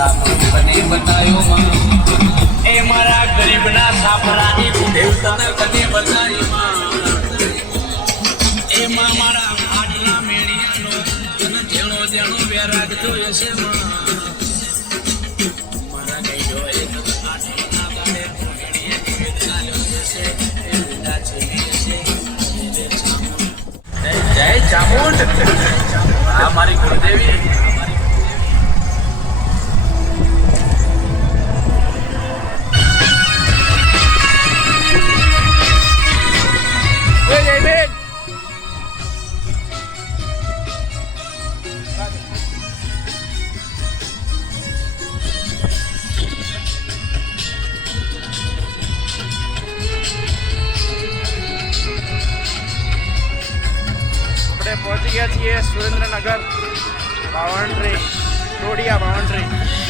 તને બતાયો માં એ મારા ગરીબના સાપરા એક દેવ તને બતાયો માં એમાં મારા આટલા મેળિયાનો તને જેણો જેણો વેરાગ જોયો છે માં મારા કઈ જોયે આટલા ગાડે મેળિયાની વેદના જોયો છે એ વેદના છે જય ચામુંડ આ મારી ગુરુદેવી પહોંચી ગયા છીએ સુરેન્દ્રનગર બાવન્ટ્રી ટોડિયા બાવન્ટ્રી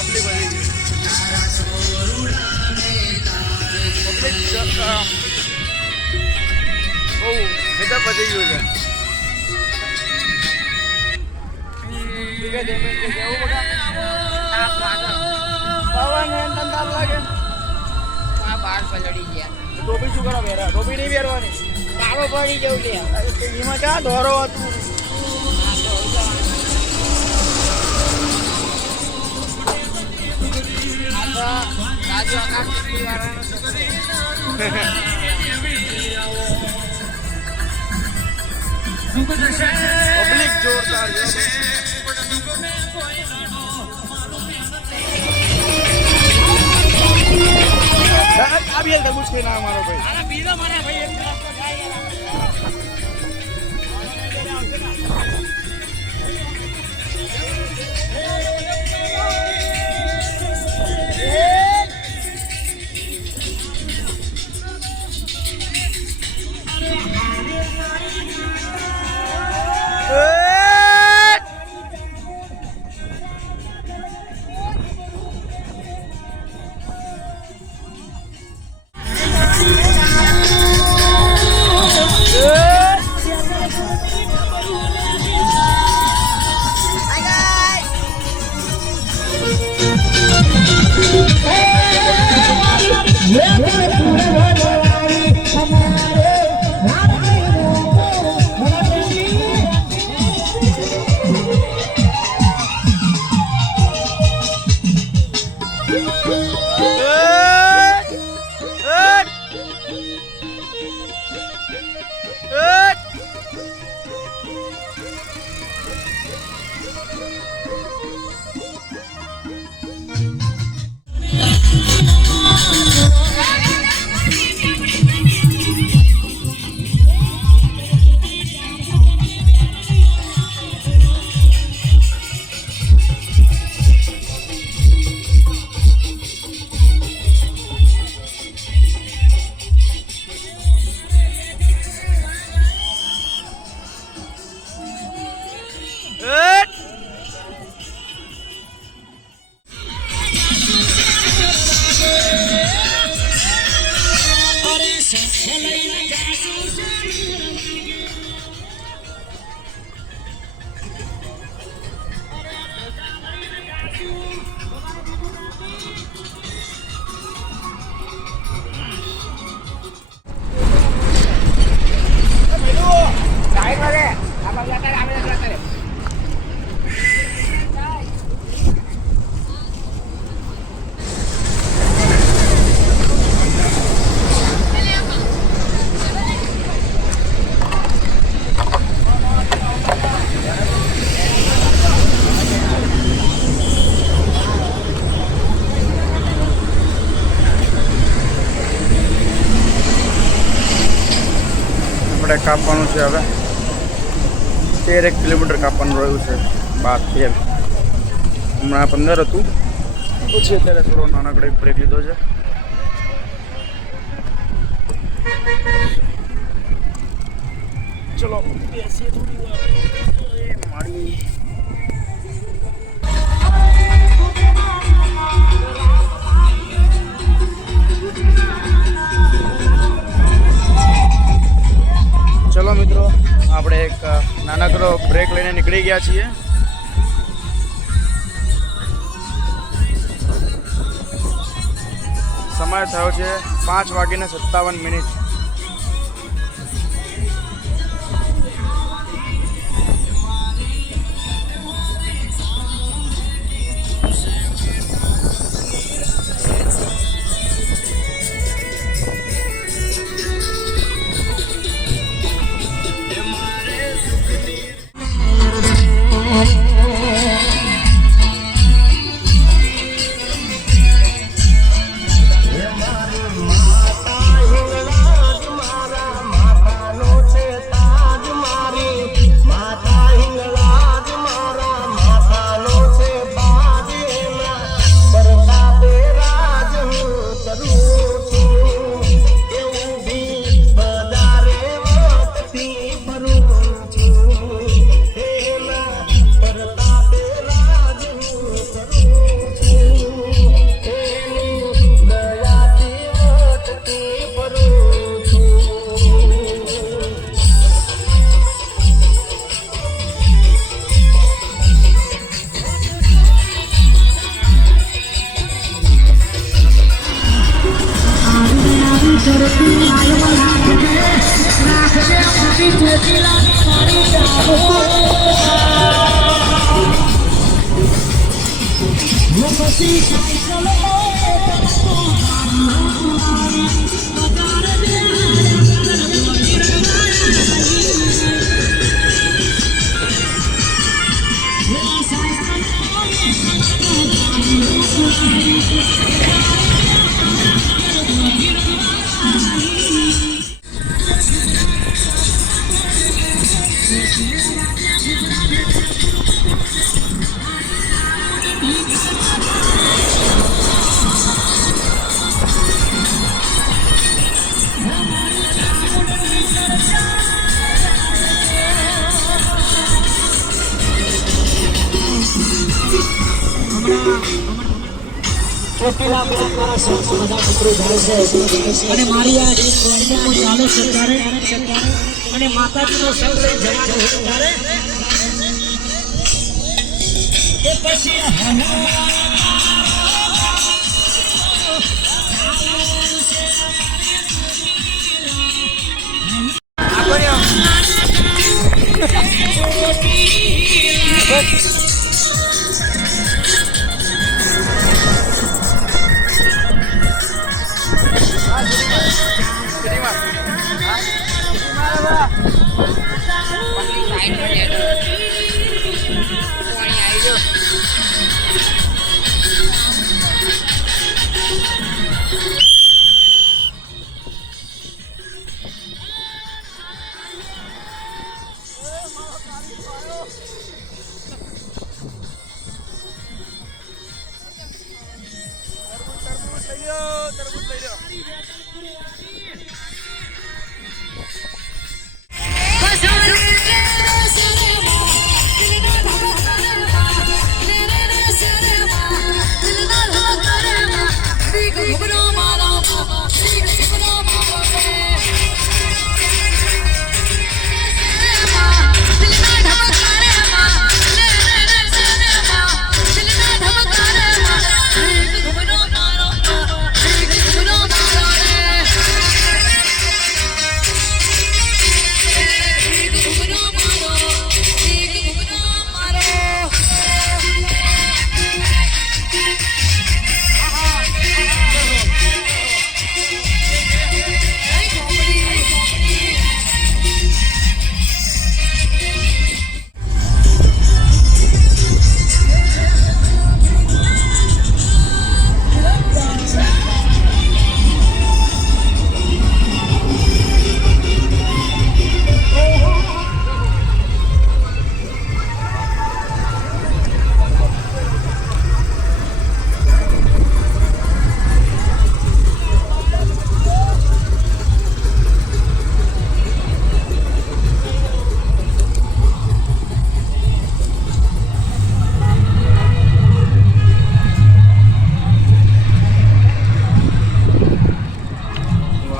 પબ્લિક વધી ગયું પબ્લિક બહુ ગજબ વધી ગયું છે ટોપી શું કરો પહેરા ટોપી નહીં પહેરવાની કાળો પડી જવું લે એમાં ક્યાં દોરો હતું રાજુ આકાશ વાળાનો પબ્લિક જોરદાર આ બી તરબૂચ કોઈ ના મારો ભાઈ આપણે કાપવાનું છે હવે 13 કિલોમીટર કાપવાનું રહ્યું છે 12-13 હમણાં 15 હતું પછી અત્યારે થોડો નાનકડો એક બ્રેક લીધો છે ચલો બેસીએ થોડી વાર મારી ચલો મિત્રો આપણે એક નાનકડો બ્રેક લઈને નીકળી ગયા છીએ સમય થયો છે 5:57 અને મારી આ ચાલે સરકારે અને માતાજીનો સંગ લઈ જવાનો ત્યારે એ પછી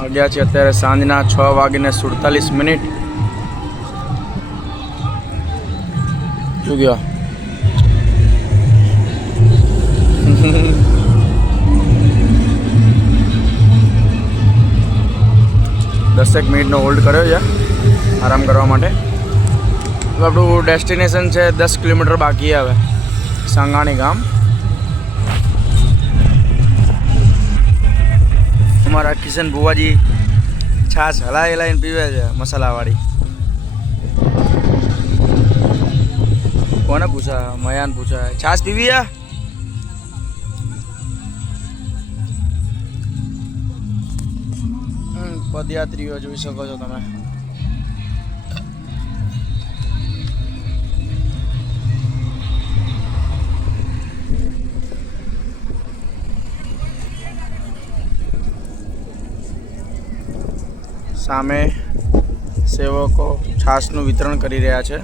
વાગ્યા છે અત્યારે સાંજના 6:47. શું ગયો 10 મિનિટનો હોલ્ડ કર્યો છે આરામ કરવા માટે. તો આપણું ડેસ્ટિનેશન છે 10 કિલોમીટર બાકી હવે સાંગાણી ગામ. અમારા કિશન બુવાજી છાશ હલાઈ હલાઈને પીવે છે મસાલાવાળી. કોને પૂછા? મયાન પૂછા છાશ પીવી આ? પદયાત્રીઓ જોઈ શકો છો તમે. સામે સેવકો છાશનું વિતરણ કરી રહ્યા છે.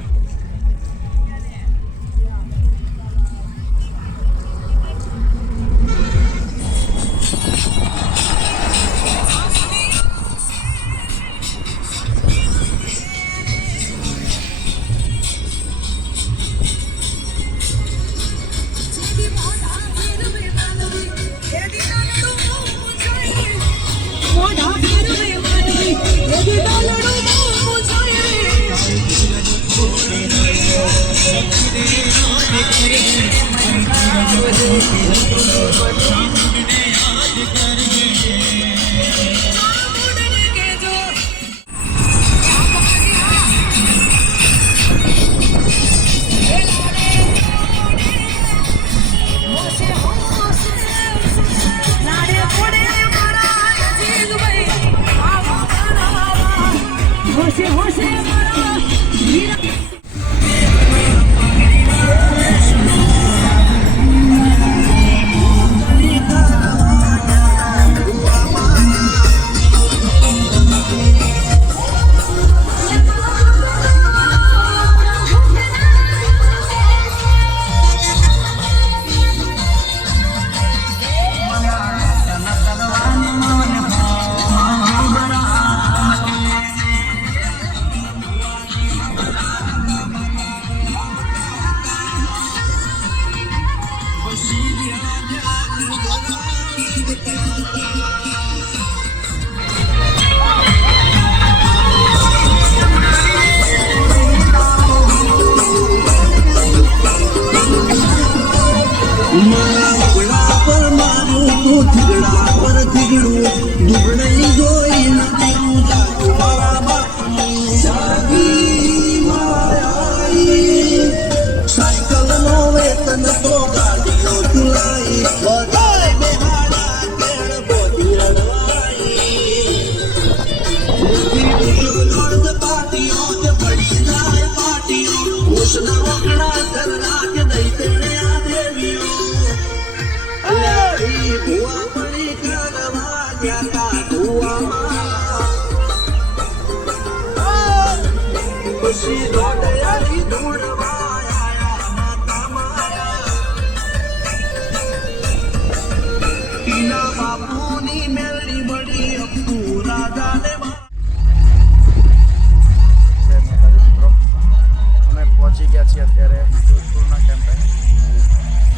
અમે પહોંચી ગયા છીએ અત્યારે જોધપુરના કેમ્પે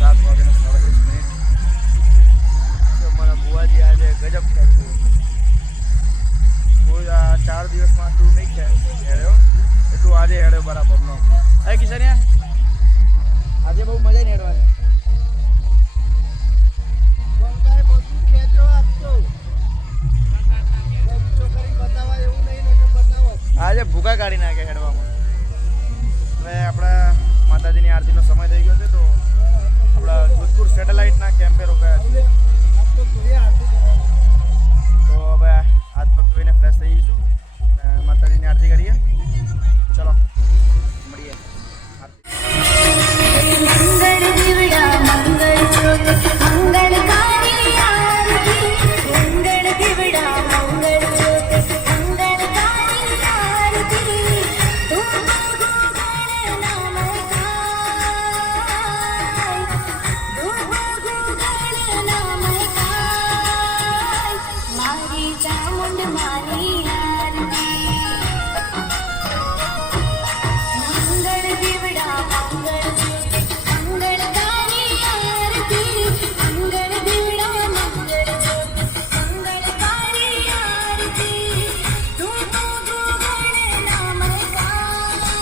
7:37. અમારા બુવાજી આજે ગજબ ખેંચ્યું. કોઈ આ 4 દિવસમાં આટલું નહીં હેડ્યો એટલું આજે હેડ્યો બરાબરનો. હે કિશનિયા, આજે બહુ મજા નહીં હેડવાની. આજે ભૂકા કાઢી નાખે હેડવામાં. હવે આપણા માતાજીની આરતીનો સમય થઈ ગયો છે તો આપણા જોધપુર સેટેલાઇટના કેમ્પે રોકાયા છીએ. તો હવે હાથ પગ ધોઈને ફ્રેશ થઈ જઈશું, માતાજીની આરતી કરીએ. ચલો મળીએ. મારી મારી આરતી મંગળ દીવડા મંગળ જ્યોતિ મંગળ તારી આરતી મંગળ દીવડા મંગળ જ્યોતિ મંગળ તારી આરતી તું તો ગુગળ નામ ગાય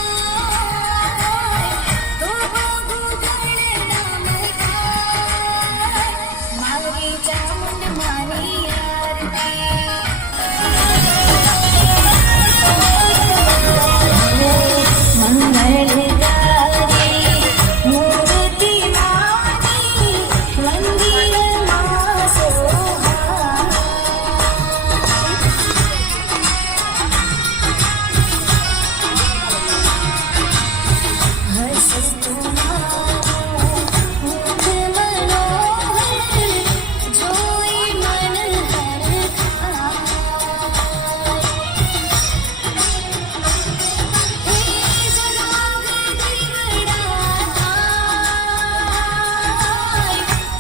તું તો ગુગળ નામ ગાય મારી ચામુંડ મારી આરતી મંગળકારી મૂર્તિ માની મંદિરમાં સોહાય હસતું મારું મુખ મનોહર જોઈ મન હરખાય હે જગમગ દીવડા થાય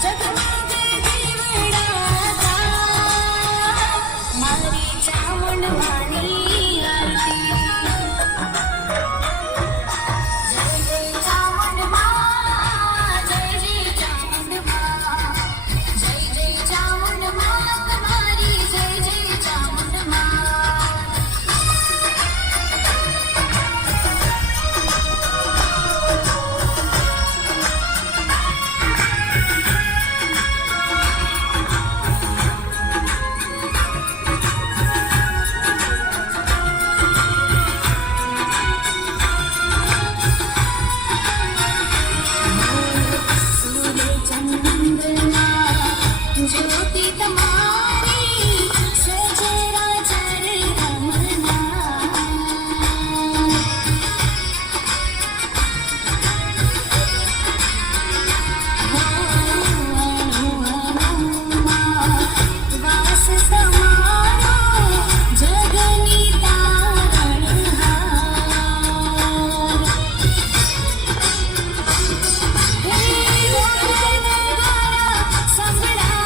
જગમગ દીવડા થાય મારી ચામુંડ માની આરતી જય જય ચામુંડ માં જય જય ચામુંડ માં જય જય ચામુંડ માં તમારી જય જય ચામુંડ માં સૂર્ય ચંદ્રના જ્યોતિ તમારી સચરાચર રમના વાસ તમારો જગની તારણહાર હે ગોવર્ધન દ્વારા સંભળાય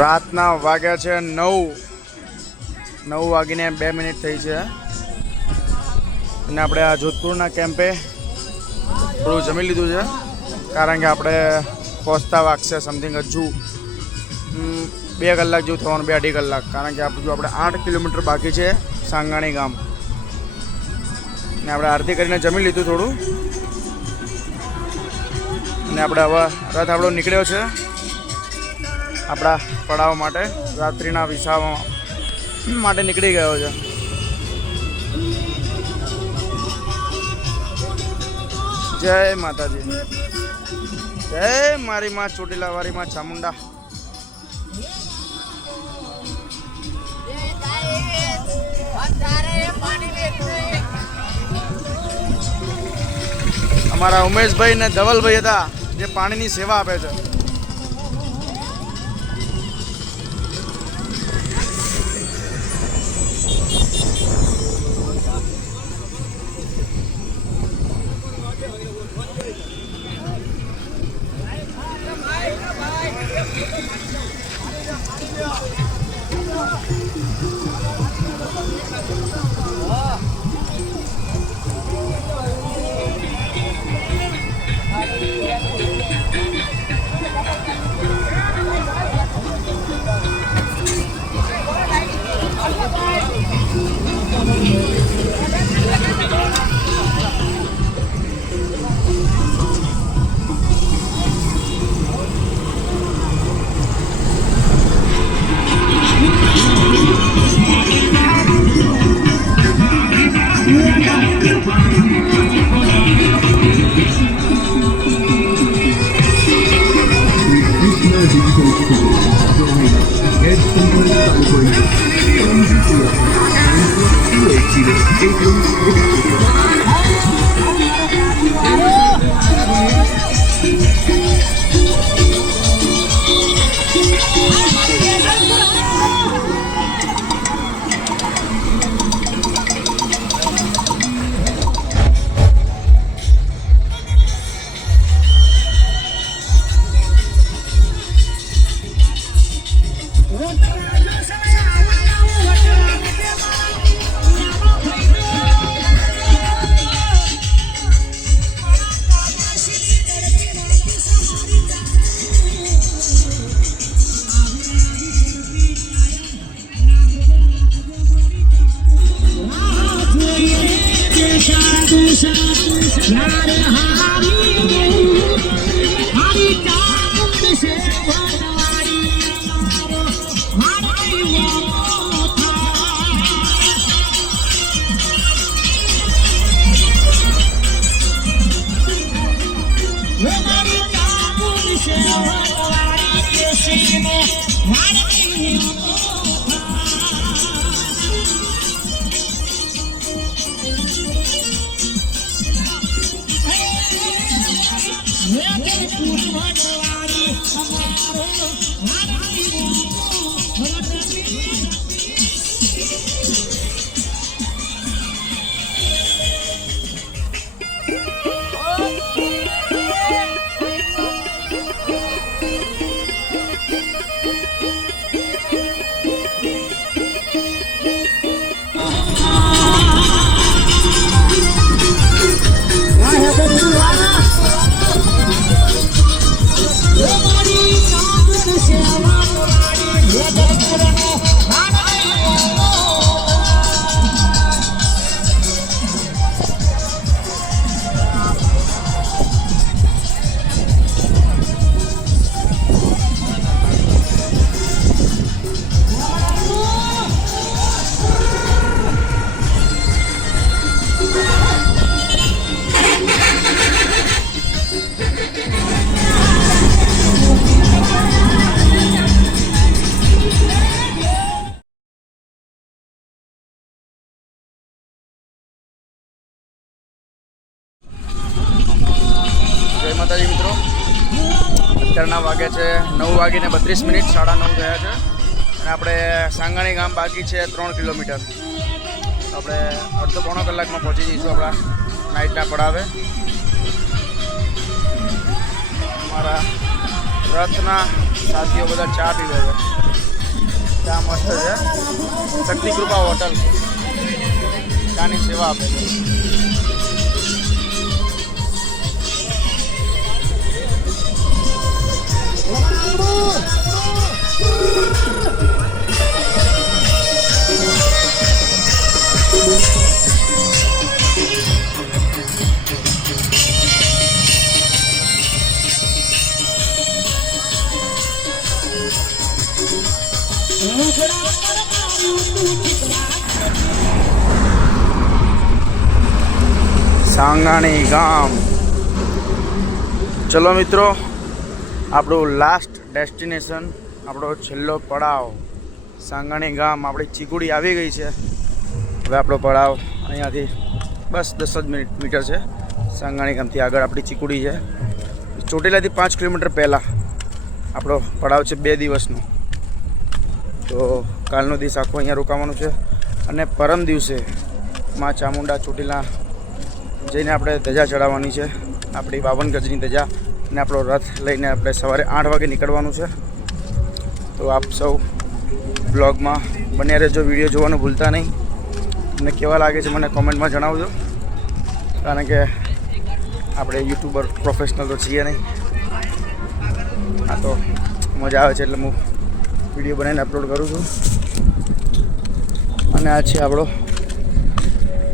રાતના વાગ્યા છે 9 વાગીને 2 મિનિટ થઈ છે અને આપણે આ જોધપુરના કેમ્પે થોડું જમી લીધું છે કારણ કે આપણે પહોંચતા વાગશે સમથિંગ હજુ 2 કલાક જેવું થવાનું 2-2.5 કલાક કારણ કે આપણે 8 કિલોમીટર બાકી છે સાંગાણી ગામ ને આપણે આરતી કરીને જમી લીધું થોડું અને આપણે હવે રથ આપણો નીકળ્યો છે આપણા પડાવ માટે રાત્રિના વિસાવા માટે નીકળી ગયો છે જય માતાજી જય મારી માં ચોટીલાવાળી માં ચામુંડા અમારા ઉમેશભાઈ ને ધવલભાઈ હતા જે પાણીની સેવા આપે છે જય માતાજી મિત્રો, અત્યારના વાગે છે 9:32, 9:30 થયા છે અને આપણે સાંગાણી ગામ બાકી છે 3 કિલોમીટર. આપણે અડધો પોણો કલાકમાં પહોંચી જઈશું આપણા નાઇટના પડાવે. અમારા રથના સાથીઓ બધા ચા પીવે છે. ચા મસ્ત છે. શક્તિ કૃપા હોટલ ચાની સેવા આપે છે. સાંગાણી ગામ. ચલો મિત્રો, આપણું લાસ્ટ ડેસ્ટિનેશન, આપણો છેલ્લો પડાવ સાંગાણી ગામ. આપણી ચીકુડી આવી ગઈ છે. હવે આપણો પડાવ અહીંયાથી બસ 10 જ મીટર છે. સાંગાણી ગામથી આગળ આપણી ચીકુડી છે. ચોટીલાથી 5 કિલોમીટર પહેલાં આપણો પડાવ છે 2 દિવસનો. તો કાલનો દિવસ આખો અહીંયા રોકાવાનું છે અને પરમ દિવસે માં ચામુંડા ચોટીલા જઈને આપણે ધજા ચડાવવાની છે, આપણી 52 ગજની ધજા. અને આપણો રથ લઈને આપણે સવારે 8 વાગે નીકળવાનું છે. તો આપ સૌ બ્લોગમાં બન્યા રહેજો. વિડીયો જોવાનું ભૂલતા નહીં. તમને કેવા લાગે છે મને કોમેન્ટમાં જણાવજો, કારણ કે આપણે યુટ્યુબર પ્રોફેશનલ તો છીએ નહીં. આ તો મજા આવે છે એટલે હું વિડીયો બનાવીને અપલોડ કરું છું. અને આ છે આપણો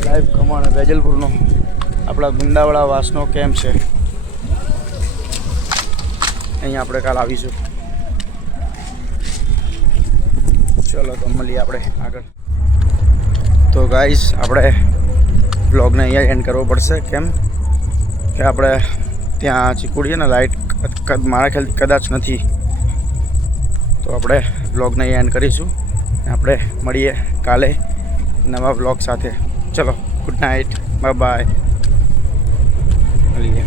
લાઈવ ખમણ વેજલપુરનો, આપણા ગુંદાવાળા વાસનો કેમ્પ છે. અહીંયા આપણે કાલ આવીશું. ચલો તો મળીએ આપણે આગળ. તો ગાઈસ, આપણે બ્લોગને અહીંયા એન્ડ કરવો પડશે. કેમ કે આપણે ત્યાં ચીકુડીએ ને લાઇટ મારા ખ્યાલથી કદાચ નથી. તો આપણે બ્લોગને અહીંયા એન્ડ કરીશું. આપણે મળીએ કાલે નવા બ્લોગ સાથે. ચલો, ગુડ નાઇટ, બાય બાય, મળીએ.